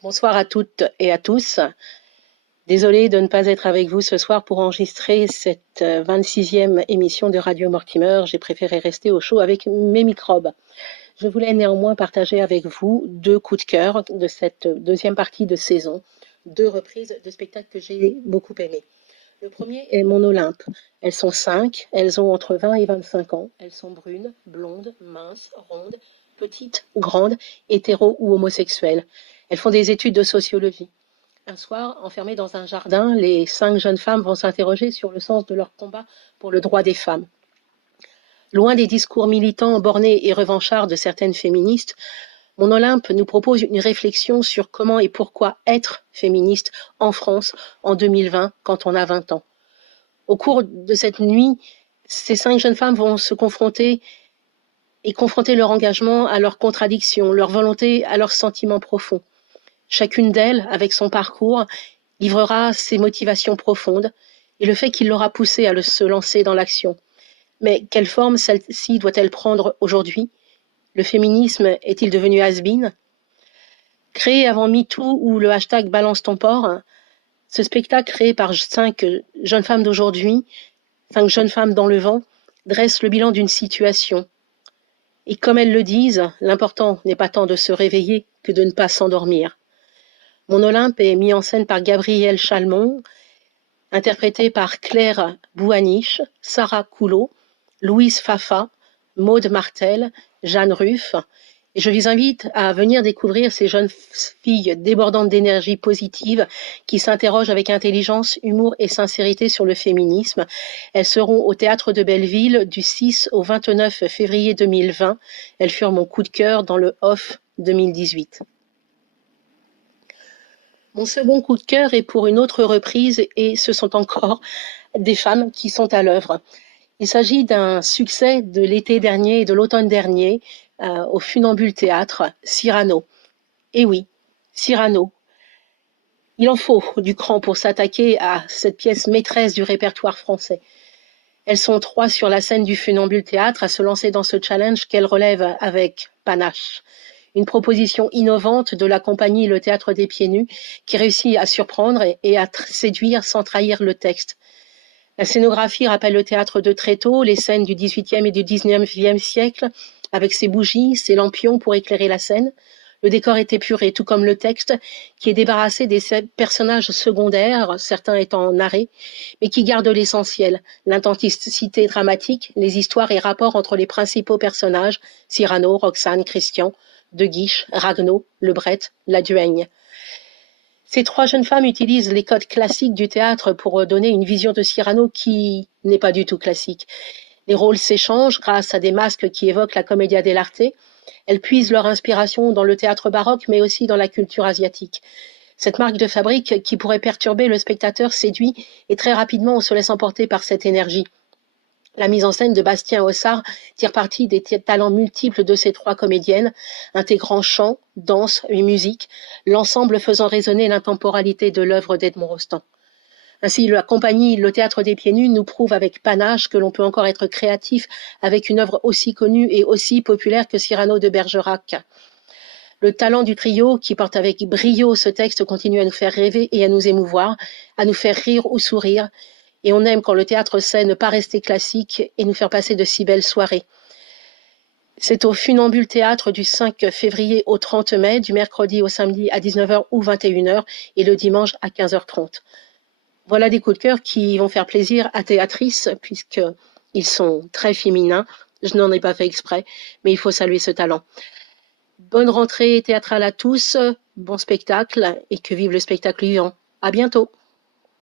Bonsoir à toutes et à tous. Désolée de ne pas être avec vous ce soir pour enregistrer cette 26e émission de Radio Mortimer. J'ai préféré rester au chaud avec mes microbes. Je voulais néanmoins partager avec vous deux coups de cœur de cette deuxième partie de saison, deux reprises de spectacles que j'ai beaucoup aimés. Le premier est Mon Olympe. Elles sont 5, elles ont entre 20 et 25 ans. Elles sont brunes, blondes, minces, rondes, petites, grandes, hétéros ou homosexuelles. Elles font des études de sociologie. Un soir, enfermées dans un jardin, les 5 jeunes femmes vont s'interroger sur le sens de leur combat pour le droit des femmes. Loin des discours militants, bornés et revanchards de certaines féministes, Mon Olympe nous propose une réflexion sur comment et pourquoi être féministe en France en 2020 quand on a 20 ans. Au cours de cette nuit, ces 5 jeunes femmes vont se confronter et confronter leur engagement à leurs contradictions, leur volonté à leurs sentiments profonds. Chacune d'elles, avec son parcours, livrera ses motivations profondes et le fait qui l'aura poussée à se lancer dans l'action. Mais quelle forme celle-ci doit-elle prendre aujourd'hui? Le féminisme est-il devenu has-been? Créé avant MeToo ou le hashtag Balance ton porc, ce spectacle créé par 5 jeunes femmes d'aujourd'hui, 5 jeunes femmes dans le vent, dresse le bilan d'une situation. Et comme elles le disent, l'important n'est pas tant de se réveiller que de ne pas s'endormir. Mon Olympe est mis en scène par Gabrielle Chalmont, interprétée par Claire Bouaniche, Sarah Coulot, Louise Fafa, Maude Martel, Jeanne Ruff. Et je vous invite à venir découvrir ces jeunes filles débordantes d'énergie positive qui s'interrogent avec intelligence, humour et sincérité sur le féminisme. Elles seront au Théâtre de Belleville du 6 au 29 février 2020. Elles furent mon coup de cœur dans le Off 2018. Mon second coup de cœur est pour une autre reprise et ce sont encore des femmes qui sont à l'œuvre. Il s'agit d'un succès de l'été dernier et de l'automne dernier au Funambule Théâtre, Cyrano. Et oui, Cyrano. Il en faut du cran pour s'attaquer à cette pièce maîtresse du répertoire français. Elles sont 3 sur la scène du Funambule Théâtre à se lancer dans ce challenge qu'elles relèvent avec panache. Une proposition innovante de la compagnie Le Théâtre des Pieds Nus qui réussit à surprendre et à séduire sans trahir le texte. La scénographie rappelle le théâtre de Tréteau, les scènes du XVIIIe et du XIXe siècle, avec ses bougies, ses lampions pour éclairer la scène. Le décor est épuré, tout comme le texte, qui est débarrassé des personnages secondaires, certains étant en arrêt, mais qui garde l'essentiel, l'intensité dramatique, les histoires et rapports entre les principaux personnages, Cyrano, Roxane, Christian, De Guiche, Ragueneau, Lebret, la Duègne. Ces 3 jeunes femmes utilisent les codes classiques du théâtre pour donner une vision de Cyrano qui n'est pas du tout classique. Les rôles s'échangent grâce à des masques qui évoquent la commedia dell'arte. Elles puisent leur inspiration dans le théâtre baroque, mais aussi dans la culture asiatique. Cette marque de fabrique qui pourrait perturber le spectateur séduit et très rapidement on se laisse emporter par cette énergie. La mise en scène de Bastien Hossard tire parti des talents multiples de ces 3 comédiennes, intégrant chant, danse et musique, l'ensemble faisant résonner l'intemporalité de l'œuvre d'Edmond Rostand. Ainsi, la compagnie Le Théâtre des Pieds Nus nous prouve avec panache que l'on peut encore être créatif avec une œuvre aussi connue et aussi populaire que Cyrano de Bergerac. Le talent du trio, qui porte avec brio ce texte, continue à nous faire rêver et à nous émouvoir, à nous faire rire ou sourire. Et on aime quand le théâtre sait ne pas rester classique et nous faire passer de si belles soirées. C'est au Funambule Théâtre du 5 février au 30 mai, du mercredi au samedi à 19h ou 21h et le dimanche à 15h30. Voilà des coups de cœur qui vont faire plaisir à Théatrice puisqu'ils sont très féminins. Je n'en ai pas fait exprès, mais il faut saluer ce talent. Bonne rentrée théâtrale à tous, bon spectacle et que vive le spectacle vivant. À bientôt.